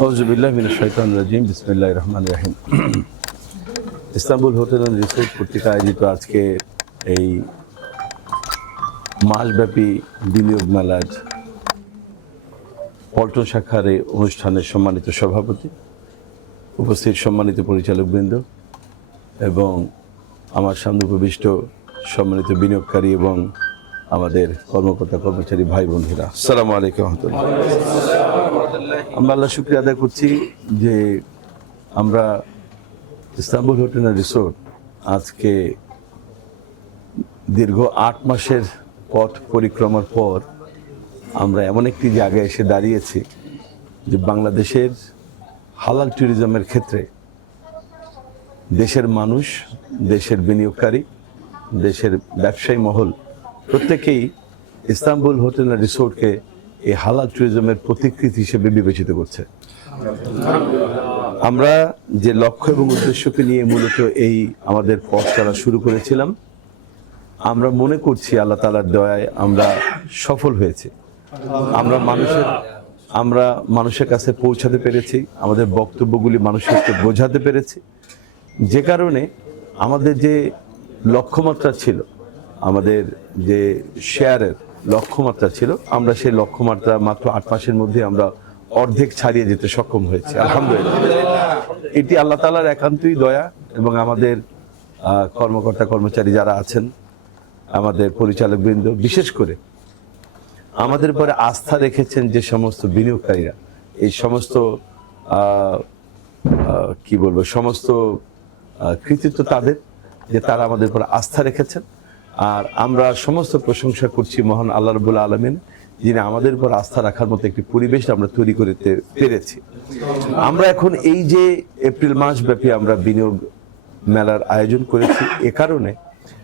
আউযুবিল্লাহি মিনাশ শাইতানির রাজিম বিসমিল্লাহির রহমানির রহিম। ইস্তাম্বুল হোটেল অ্যান্ড রিসোর্ট কর্তৃক আয়োজিত আজকে এই মাসব্যাপী বিনিয়োগ মেলার পল্টন শাখার এই অনুষ্ঠানের সম্মানিত সভাপতি, উপস্থিত সম্মানিত পরিচালকবৃন্দ এবং আমার সামনে উপবিষ্ট সম্মানিত বিনিয়োগকারী এবং আমাদের কর্মকর্তা কর্মচারী ভাই বোনেরা, আসসালামু আলাইকুম ওয়া রাহমাতুল্লাহ। আমরা আল্লাহ শুকরিয়া আদায় করছি যে আমরা ইস্তাম্বুল হোটেল অ্যান্ড রিসোর্ট আজকে দীর্ঘ 8 মাসের পথ পরিক্রমার পর আমরা এমন একটি জায়গায় এসে দাঁড়িয়েছি যে বাংলাদেশের হালাল ট্যুরিজমের ক্ষেত্রে দেশের মানুষ, দেশের বিনিয়োগকারী, দেশের ব্যবসায়ী মহল প্রত্যেকেই ইস্তাম্বুল হোটেল অ্যান্ড রিসোর্টকে এই হালাল ট্যুরিজমের প্রতিকৃতি হিসেবে বিবেচিত করছে। আমরা যে লক্ষ্য এবং উদ্দেশ্যকে নিয়ে মূলত এই আমাদের পথ চলা শুরু করেছিলাম, আমরা মনে করছি আল্লাহ তাআলার দয়ায় আমরা সফল হয়েছি। আমরা মানুষের কাছে পৌঁছাতে পেরেছি, আমাদের বক্তব্যগুলি মানুষকে বোঝাতে পেরেছি, যে কারণে আমাদের যে লক্ষ্যমাত্রা ছিল, আমাদের যে শেয়ারের লক্ষ্যমাত্রা ছিল, আমরা সেই লক্ষ্যমাত্রা মাত্র 8 মাসের মধ্যে আমরা অর্ধেক ছাড়িয়ে যেতে সক্ষম হয়েছি, আলহামদুলিল্লাহ। এটি আল্লাহ তাআলার একান্তই দয়া এবং আমাদের কর্মকর্তা কর্মচারী যারা আছেন, আমাদের পরিচালকবৃন্দ, বিশেষ করে আমাদের উপরে আস্থা রেখেছেন যে সমস্ত বিনিয়োগকারীরা, এই সমস্ত সমস্ত কৃতিত্ব তাদের, যে তারা আমাদের উপর আস্থা রেখেছেন। আর আমরা সমস্ত প্রশংসা করছি মহান আল্লাহ রাব্বুল আলামিন, যিনি আমাদের উপর আস্থা রাখার মতো একটি পরিবেশ আমরা তৈরি করতে পেরেছি। আমরা এখন এই যে এপ্রিল মাস ব্যাপী আমরা বিনিয়োগ মেলার আয়োজন করেছি, এ কারণে